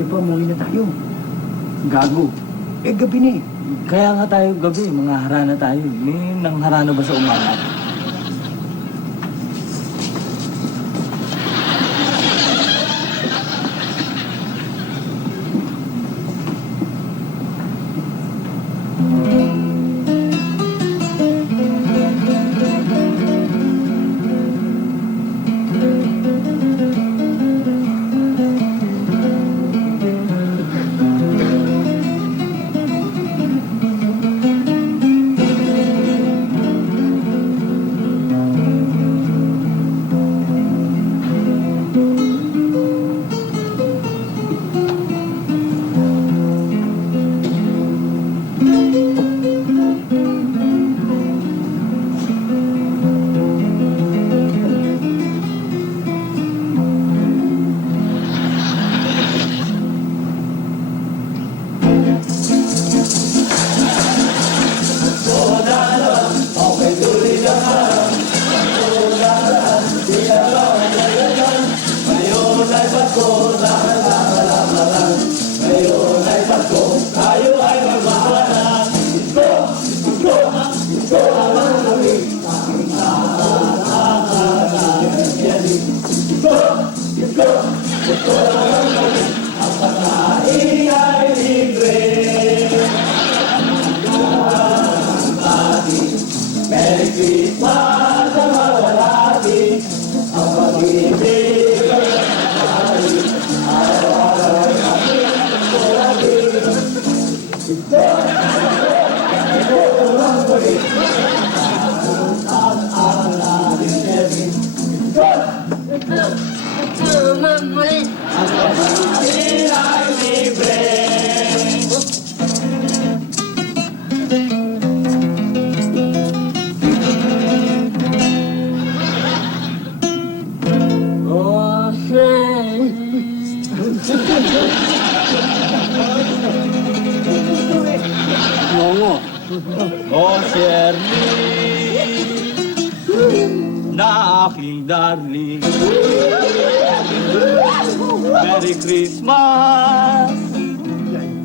Pwede pa umuwi na tayo. Gago. Eh, gabi na eh. Kaya nga tayo gabi, mga harana tayo. May nangharana ba sa umaga? Oh, Shirley, na aking darling. Merry Christmas,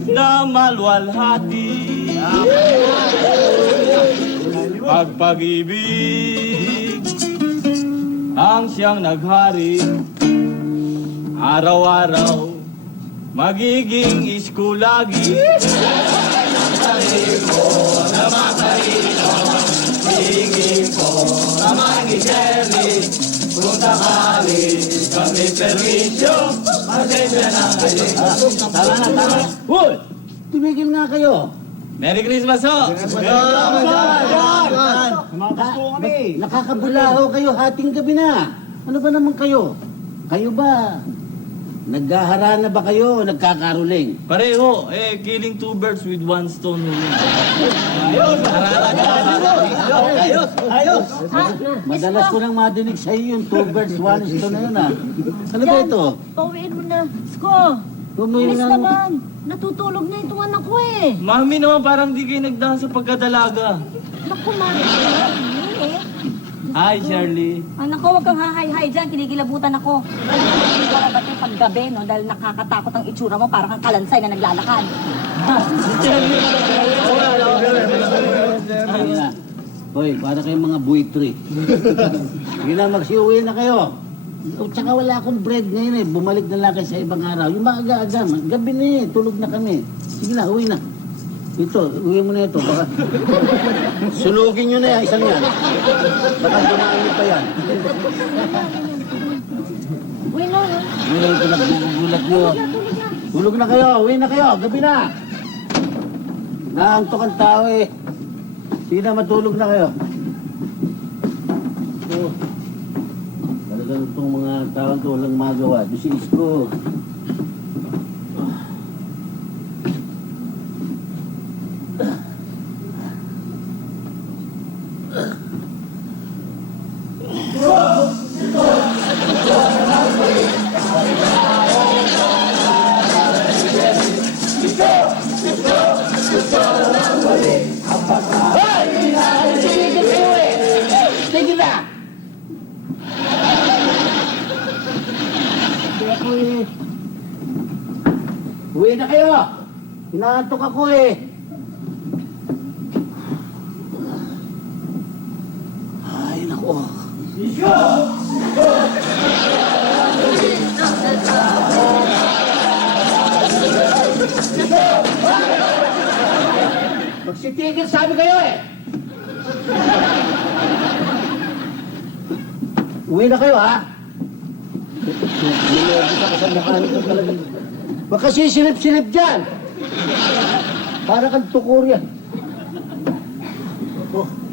na malwalhati. Pagpag-ibig ang siyang naghari. Araw-araw, magiging isko lagi. Masahin ko na matalino, hingin ko naman ni Jerry. Kung sakali kami permisyo, pasensya na kayo. Tama na, tama. Hoy! Tumigil nga kayo. Merry Christmas ho! Nakakabulaho kayo, hating gabi na. Ano ba naman kayo? Kayo ba? Naghaharana ba kayo o nagkakaruling? Pareho, killing two birds with one stone. Ayos! Madalas ko nang madinig sa iyo yung 2 birds, 1 stone na yun ah. Ano ba ito? Pauwiin mo na. Sko, Bumili bilis ng... naman. Natutulog na itong anak ko eh. Mami naman parang di kayo nagdaan sa pagkadalaga. Naku, mami. Hi, Shirley. Anak ko, huwag kang hahay-hay dyan. Kinikilabutan ako. Hindi ko ba yung paggabi, no? Dahil nakakatakot ang itsura mo. Parang kang kalansay na naglalakad. Sige na. Hoy, para kayong mga buitri. Sige na, magsiuwi na kayo. O, tsaka wala akong bread ngayon eh. Bumalik na lang kayo sa ibang araw. Yung maaga-aga, gabi na eh. Tulog na kami. Sige na, uwi na. Ito, uwi mo na ito. Baka... Sulugin nyo na yan, isang yan. Baka dumaan nyo pa yan. Uy, no, no. Uwi ito nagbugulat nyo. Tulog na kayo, uwi na kayo. Gabi na. Naantok ang tao eh. Sige na, matulog na kayo. So, talagang itong mga taong ito walang magawa. Dusis ko. Sige na! Ako eh. Uwi na kayo! Hinahantok ako eh. Ay, naku. Magsitigil sabi kayo eh. Uwi na kayo ha. Nilogis ako sa mukha nito talaga. Baka sisilip-silip dyan. Para kang tukur yan. Oh.